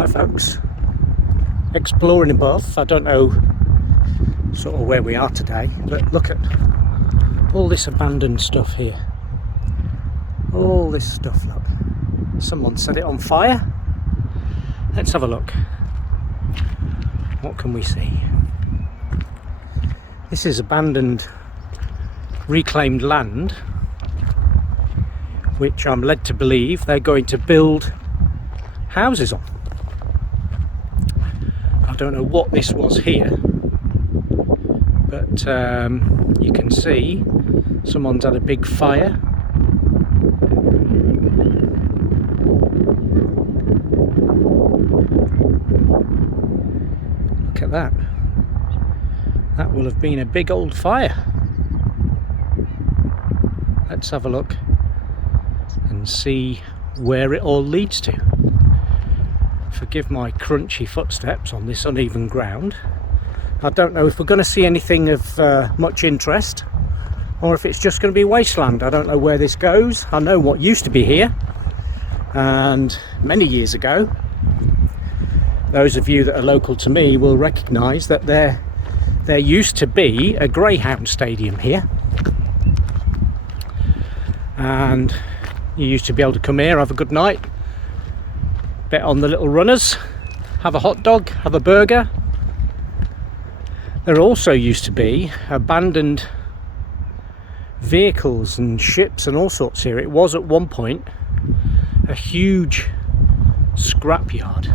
Hi folks, exploring above. I don't know sort of where we are today, but look at all this abandoned stuff here. All this stuff, look. Someone set it on fire. Let's have a look. What can we see? This is abandoned, reclaimed land, which I'm led to believe they're going to build houses on. I don't know what this was here, but you can see someone's had a big fire. Look at that. That will have been a big old fire. Let's have a look and see where it all leads to. Forgive my crunchy footsteps on this uneven ground. I don't know if we're going to see anything of much interest or if it's just going to be wasteland. I don't know where this goes. I know what used to be here, and many years ago, those of you that are local to me will recognise that there used to be a greyhound stadium here, and you used to be able to come here, have a good night, bet on the little runners, have a hot dog, have a burger. There also used to be abandoned vehicles and ships and all sorts here. It was at one point a huge scrapyard,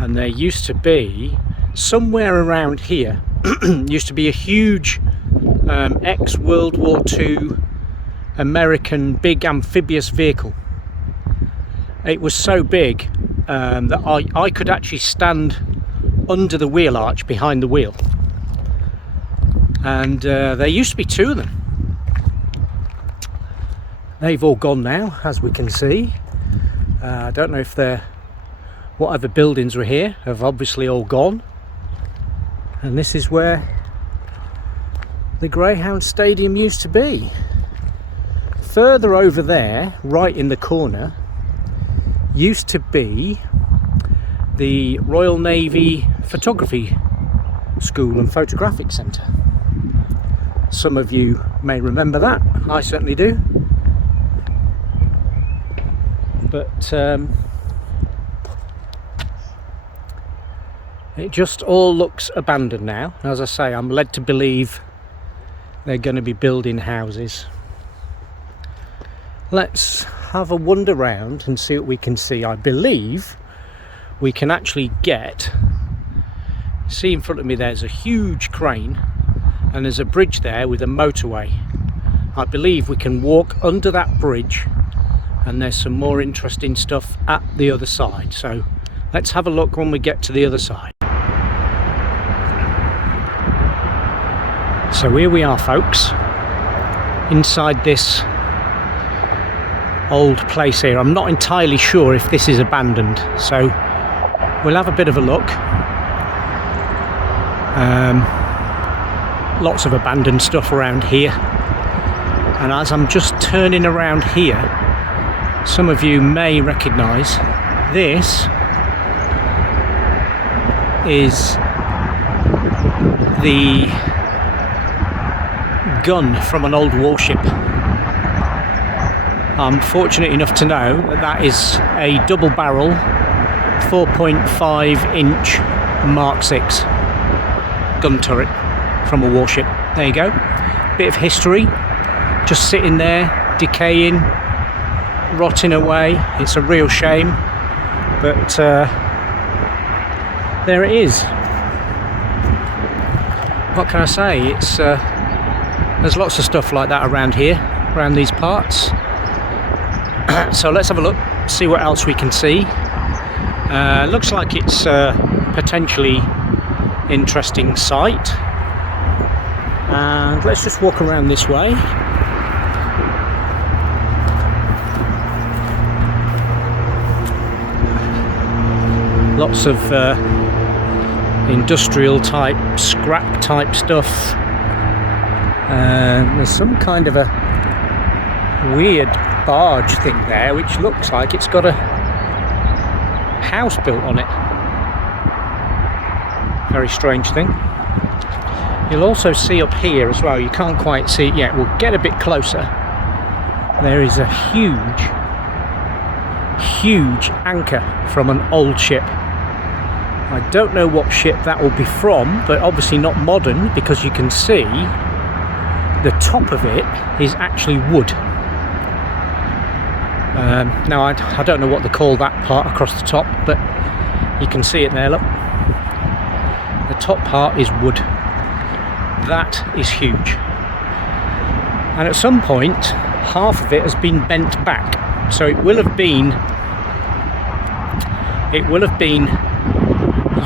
and there used to be somewhere around here used to be a huge ex-World War II American big amphibious vehicle. It was so big that I could actually stand under the wheel arch behind the wheel, and there used to be two of them. They've all gone now, as we can see. I don't know if they're whatever buildings were here have obviously all gone, and this is where the Greyhound Stadium used to be. Further over there, right in the corner, used to be the Royal Navy Photography School and Photographic Centre. Some of you may remember that. I certainly do. But it just all looks abandoned now. As I say, I'm led to believe they're going to be building houses. Let's have a wander round and see what we can see. I believe we can actually see in front of me there's a huge crane and there's a bridge there with a motorway. I believe we can walk under that bridge, and there's some more interesting stuff at the other side. So let's have a look when we get to the other side. So here we are, folks, inside this old place here. I'm not entirely sure if this is abandoned, so we'll have a bit of a look. Lots of abandoned stuff around here, and as I'm just turning around here, some of you may recognise this is the gun from an old warship. I'm fortunate enough to know that that is a double barrel 4.5 inch Mark 6 gun turret from a warship. There you go. Bit of history, just sitting there, decaying, rotting away. It's a real shame, but there it is. What can I say? It's there's lots of stuff like that around here, around these parts. So let's have a look, see what else we can see. Looks like it's a potentially interesting site, and let's just walk around this way. Lots of industrial type, scrap type stuff. There's some kind of a weird barge thing there, which looks like it's got a house built on it. Very strange thing. You'll also see up here as well, you can't quite see it yet, we'll get a bit closer. There is a huge anchor from an old ship. I don't know what ship that will be from, but obviously not modern, because you can see the top of it is actually wood. Now I don't know what they call that part across the top, but you can see it there, look. The top part is wood. That is huge. And at some point, half of it has been bent back. So it will have been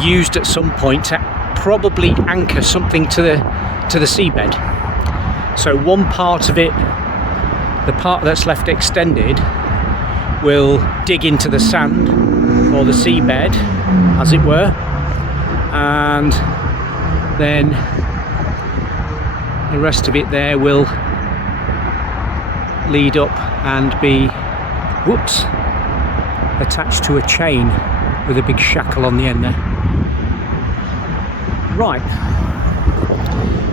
used at some point to probably anchor something to the seabed. So one part of it, the part that's left extended, will dig into the sand or the seabed, as it were, and then the rest of it there will lead up and be attached to a chain with a big shackle on the end there. Right,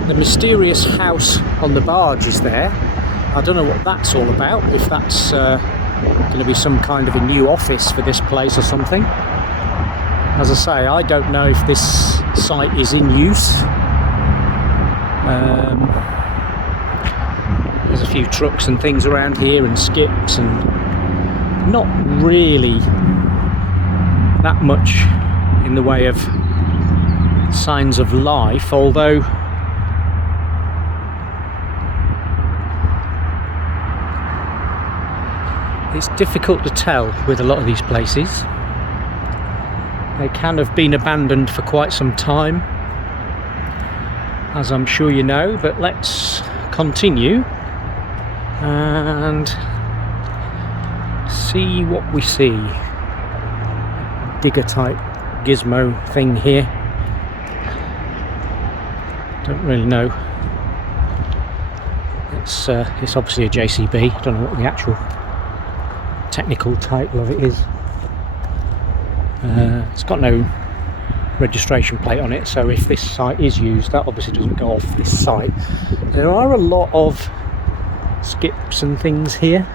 the mysterious house on the barge is there. I don't know what that's all about, if that's going to be some kind of a new office for this place or something. As I say, I don't know if this site is in use. There's a few trucks and things around here and skips, and not really that much in the way of signs of life, although it's difficult to tell with a lot of these places. They can have been abandoned for quite some time, as I'm sure you know, but let's continue and see what we see. Digger type gizmo thing here. Don't really know. It's obviously a JCB. I don't know what the actual technical title of it is. It's got no registration plate on it, so if this site is used, that obviously doesn't go off this site. There are a lot of skips and things here.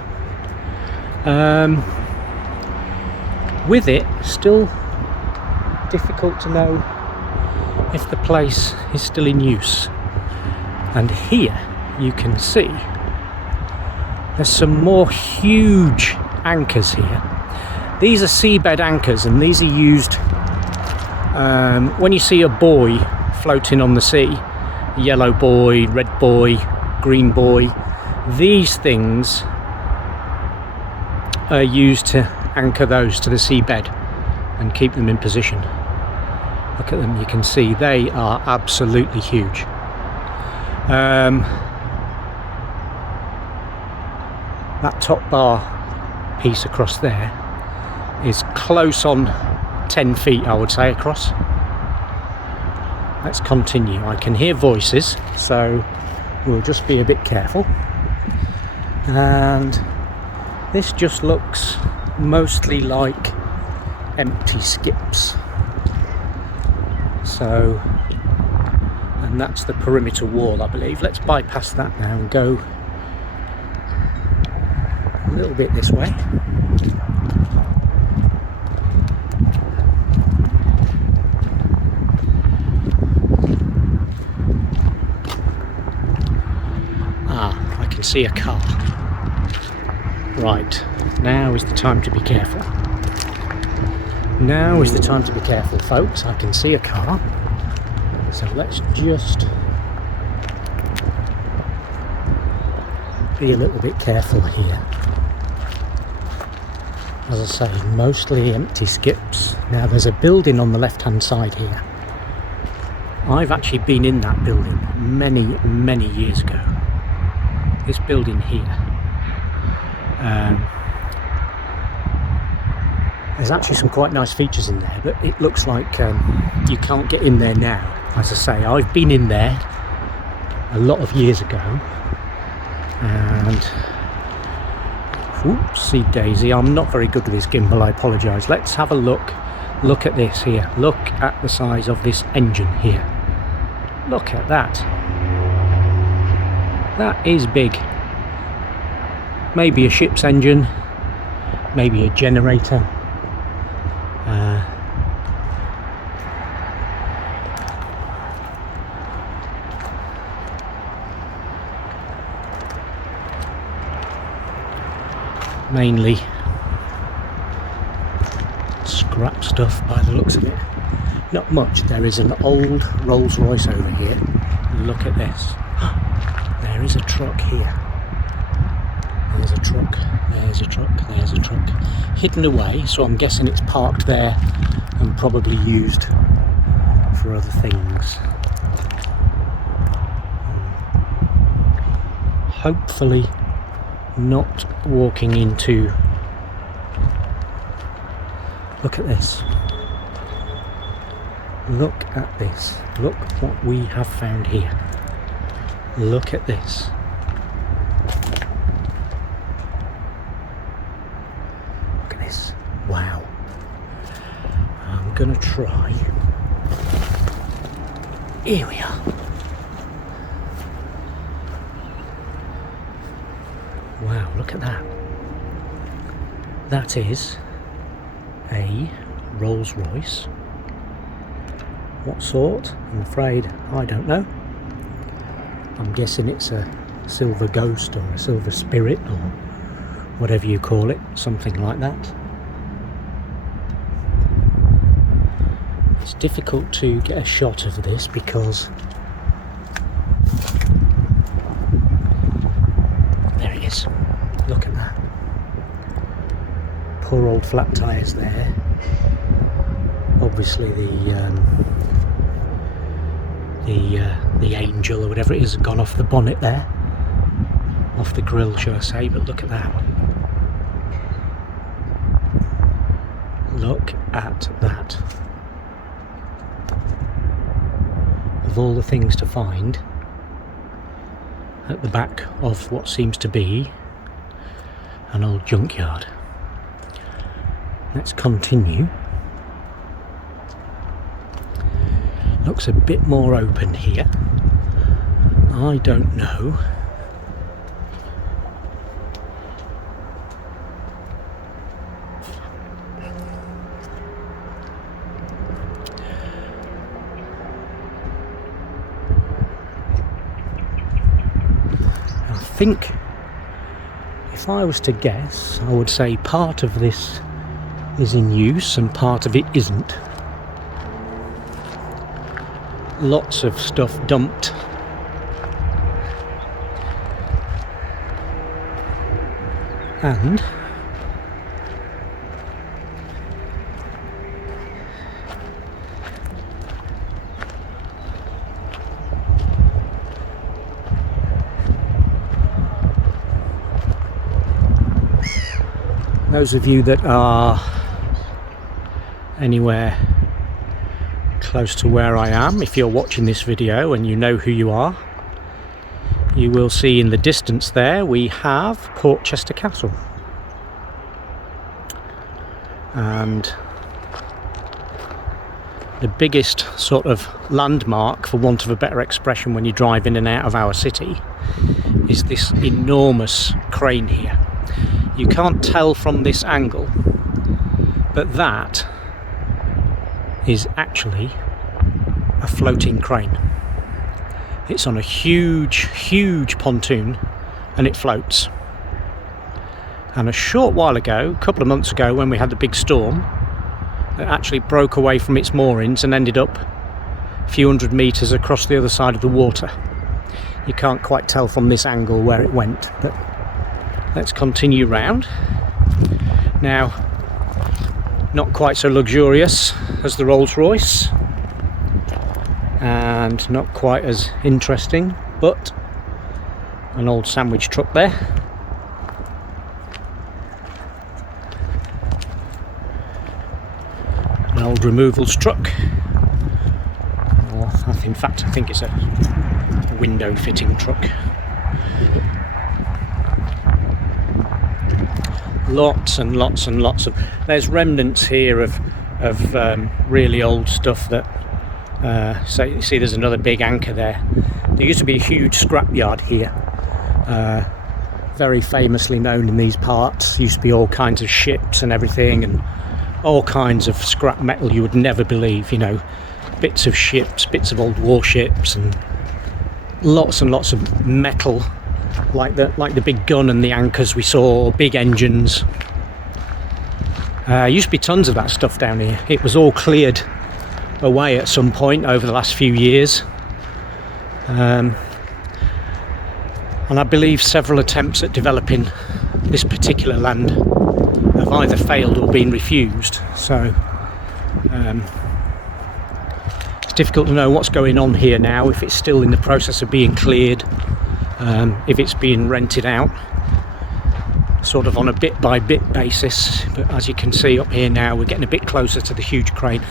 With it, still difficult to know if the place is still in use. And here you can see there's some more huge anchors here. These are seabed anchors, and these are used when you see a buoy floating on the sea, yellow buoy, red buoy, green buoy. These things are used to anchor those to the seabed and keep them in position. Look at them, you can see they are absolutely huge. That top bar piece across there is close on 10 feet, I would say, across. Let's continue. I can hear voices, so we'll just be a bit careful. And this just looks mostly like empty skips. So, and that's the perimeter wall, I believe. Let's bypass that now and go a little bit this way. I can see a car. Right, now is the time to be careful. Now is the time to be careful, folks. I can see a car. So let's just be a little bit careful here. As I say, mostly empty skips. Now there's a building on the left hand side here. I've actually been in that building many years ago. This building here. There's actually some quite nice features in there, but it looks like you can't get in there now. As I say, I've been in there a lot of years ago, and oopsie daisy, I'm not very good with this gimbal, I apologise. Let's have a look Look at this here. Look at the size of this engine here. Look at that. That is big. Maybe a ship's engine, maybe a generator. Mainly scrap stuff by the looks of it. Not much. There is an old Rolls Royce over here. Look at this. There is a truck here. There's a truck, there's a truck, there's a truck. Hidden away, so I'm guessing it's parked there and probably used for other things. Hopefully not walking into... Look at this. Look at this. Look what we have found here. Look at this. Look at this. Wow. I'm gonna try. Here we are. Wow, look at that. That is a Rolls Royce. What sort? I'm afraid I don't know. I'm guessing it's a Silver Ghost or a Silver Spirit or whatever you call it, something like that. It's difficult to get a shot of this because there it is. Look at that. Poor old flat tyres there. Obviously the Angel or whatever it is has gone off the bonnet there, off the grille shall I say, but look at that. Look at that. Of all the things to find at the back of what seems to be an old junkyard. Let's continue. Looks a bit more open here. I don't know. I think if I was to guess, I would say part of this is in use and part of it isn't. Lots of stuff dumped. And those of you that are anywhere close to where I am, if you're watching this video and you know who you are, you will see in the distance there we have Portchester Castle. And the biggest sort of landmark, for want of a better expression, when you drive in and out of our city is this enormous crane here. You can't tell from this angle, but that is actually a floating crane. It's on a huge pontoon and it floats. And a short while ago, a couple of months ago, when we had the big storm, it actually broke away from its moorings and ended up a few hundred metres across the other side of the water. You can't quite tell from this angle where it went, but let's continue round. Now, not quite so luxurious as the Rolls Royce, and not quite as interesting, but an old sandwich truck there. An old removals truck, or in fact I think it's a window fitting truck. Lots and lots and lots of, there's remnants here of of really old stuff that so you see there's another big anchor there. There used to be a huge scrapyard here, very famously known in these parts. Used to be all kinds of ships and everything, and all kinds of scrap metal you would never believe, you know, bits of ships, bits of old warships, and lots of metal, like the big gun and the anchors we saw, big engines. Used to be tons of that stuff down here. It was all cleared away at some point over the last few years, and I believe several attempts at developing this particular land have either failed or been refused. So it's difficult to know what's going on here now, if it's still in the process of being cleared, if it's being rented out sort of on a bit by bit basis. But as you can see up here now, we're getting a bit closer to the huge crane.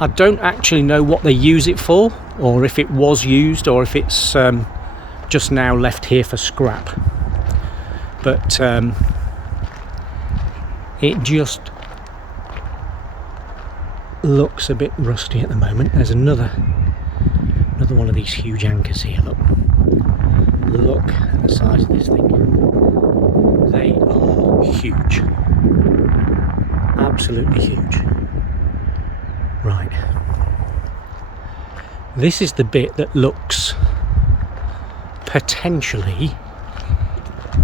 I don't actually know what they use it for, or if it was used, or if it's just now left here for scrap. But it just looks a bit rusty at the moment. There's another one of these huge anchors here. Look at the size of this thing. They are huge, absolutely huge. Right, this is the bit that looks potentially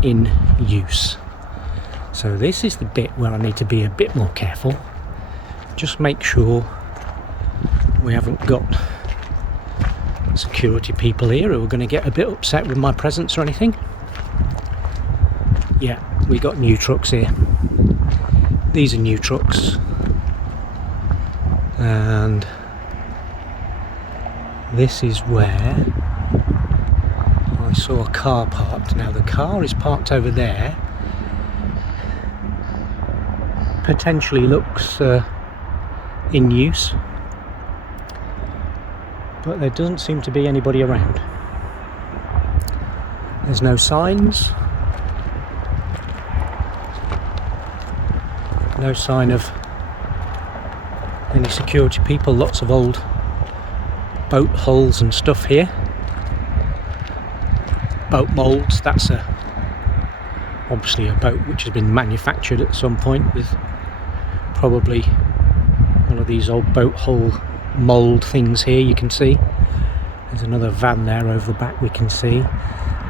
in use. So this is the bit where I need to be a bit more careful. Just make sure we haven't got security people here who are going to get a bit upset with my presence or anything. Yeah, we got new trucks here. These are new trucks. And this is where I saw a car parked. Now the car is parked over there. Potentially looks in use, but there doesn't seem to be anybody around. There's no signs, no sign of any security people. Lots of old boat hulls and stuff here, boat moulds. That's obviously a boat which has been manufactured at some point with probably one of these old boat hull mould things here. You can see there's another van there over the back we can see.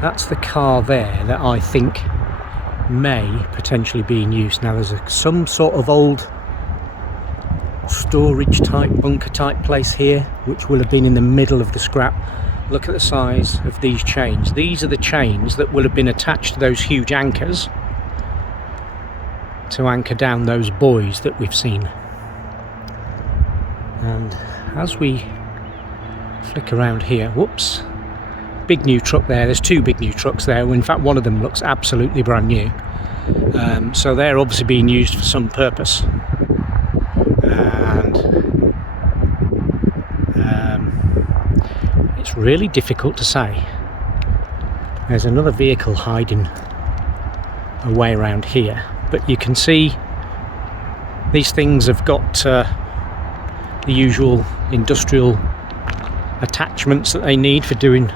That's the car there that I think may potentially be in use. Now there's some sort of old storage type, bunker type place here which will have been in the middle of the scrap. Look at the size of these chains. These are the chains that will have been attached to those huge anchors to anchor down those buoys that we've seen. And as we flick around here, whoops, big new truck there. There's two big new trucks there. In fact, one of them looks absolutely brand new. So they're obviously being used for some purpose. And it's really difficult to say. There's another vehicle hiding away around here, but you can see these things have got the usual industrial attachments that they need for doing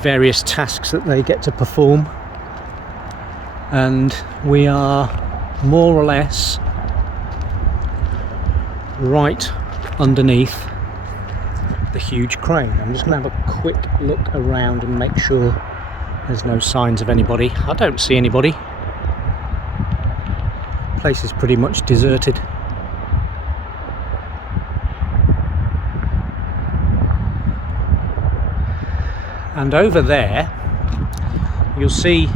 various tasks that they get to perform, and we are more or less right underneath the huge crane. I'm just going to have a quick look around and make sure there's no signs of anybody. I don't see anybody. The place is pretty much deserted. And over there you'll see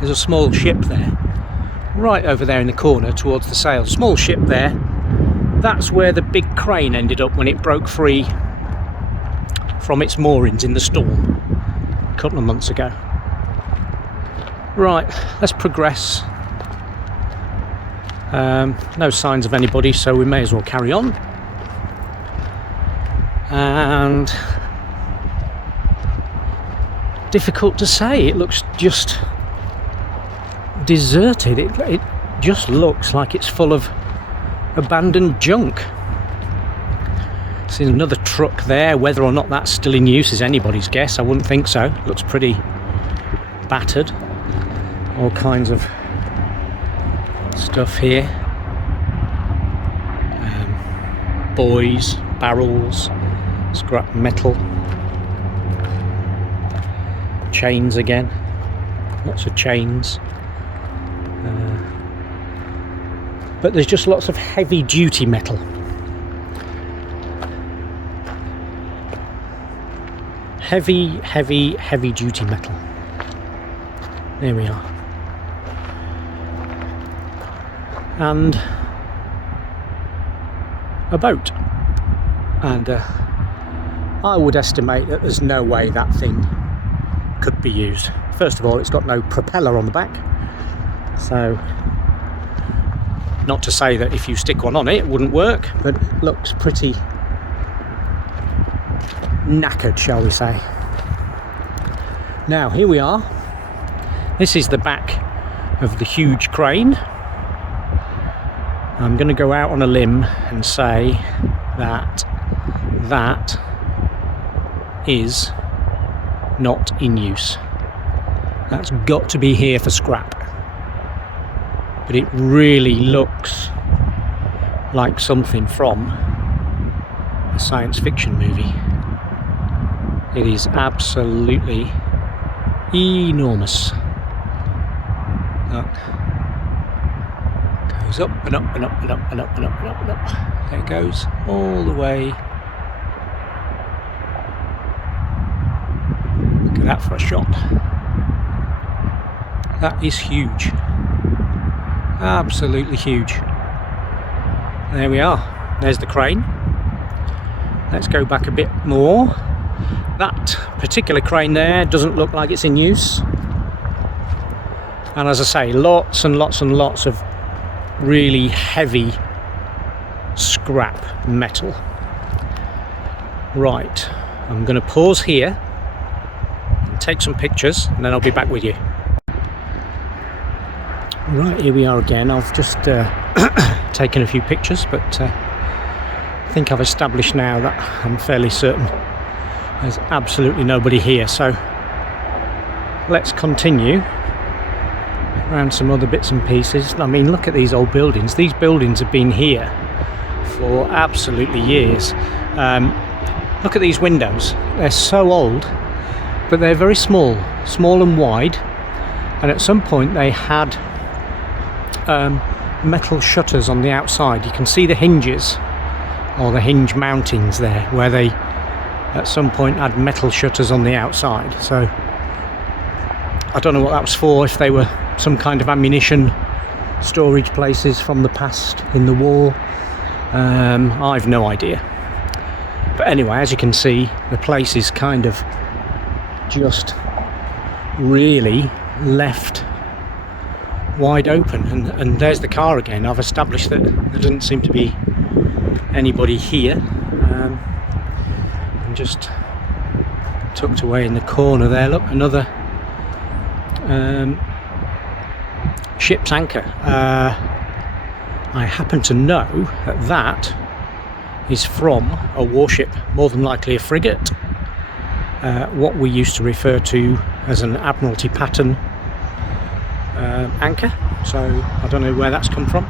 there's a small ship there, right over there in the corner towards the sail. Small ship there. That's where the big crane ended up when it broke free from its moorings in the storm a couple of months ago. Right, let's progress. No signs of anybody, so we may as well carry on. And difficult to say, it looks just deserted. It just looks like it's full of abandoned junk. See another truck there. Whether or not that's still in use is anybody's guess. I wouldn't think so. Looks pretty battered. All kinds of stuff here. Buoys, barrels, scrap metal, chains again. Lots of chains. But there's just lots of heavy duty metal. Heavy duty metal. There we are. And a boat. And I would estimate that there's no way that thing could be used. First of all, it's got no propeller on the back. So, not to say that if you stick one on it, it wouldn't work, but it looks pretty knackered, shall we say. Now, here we are. This is the back of the huge crane. I'm going to go out on a limb and say that that is not in use. That's got to be here for scrap. But it really looks like something from a science fiction movie. It is absolutely enormous. Look. Goes up and up and up and up and up and up and up and up. There it goes all the way. Look at that for a shot. That is huge. Absolutely huge. There we are. There's the crane. Let's go back a bit more. That particular crane there doesn't look like it's in use. And as I say, lots and lots and lots of really heavy scrap metal. Right, I'm going to pause here and take some pictures and then I'll be back with you. Right, here we are again. I've just taken a few pictures, but I think I've established now that I'm fairly certain there's absolutely nobody here. So let's continue around some other bits and pieces. I mean, look at these old buildings. These buildings have been here for absolutely years. Look at these windows. They're so old, but they're very small and wide. And at some point they had metal shutters on the outside. You can see the hinges or the hinge mountings there, where they at some point had metal shutters on the outside. So I don't know what that was for, if they were some kind of ammunition storage places from the past in the war. I've no idea. But anyway, as you can see, the place is kind of just really left wide open, and there's the car again. I've established that there doesn't seem to be anybody here. And just tucked away in the corner there, look, another ship's anchor. I happen to know that that is from a warship, more than likely a frigate, what we used to refer to as an Admiralty pattern anchor. So I don't know where that's come from.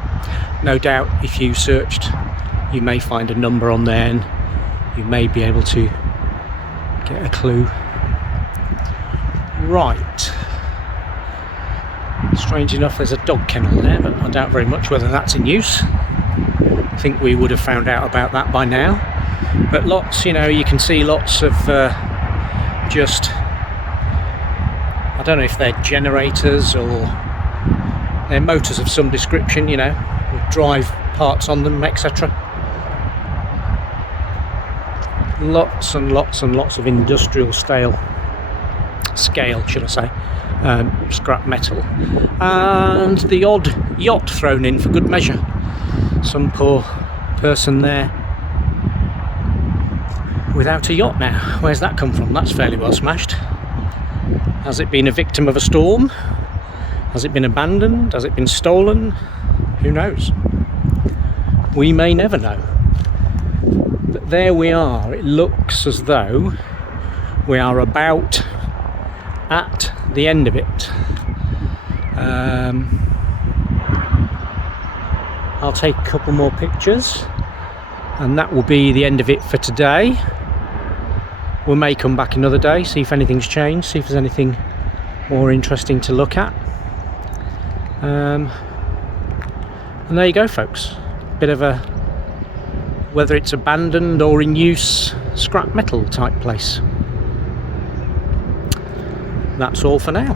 No doubt if you searched, you may find a number on there and you may be able to get a clue. Right. Strange enough, there's a dog kennel there, but I doubt very much whether that's in use. I think we would have found out about that by now. But lots, you know, you can see lots of just, I don't know if they're generators or they're motors of some description, you know, with drive parts on them, etc. Lots and lots and lots of industrial scale, should I say, scrap metal, and the odd yacht thrown in for good measure. Some poor person there without a yacht now. Where's that come from? That's fairly well smashed. Has it been a victim of a storm? Has it been abandoned? Has it been stolen? Who knows? We may never know. But there we are. It looks as though we are about at the end of it. I'll take a couple more pictures and that will be the end of it for today. We may come back another day, see if anything's changed, see if there's anything more interesting to look at. And there you go, folks. Bit of a, whether it's abandoned or in use, scrap metal type place. That's all for now.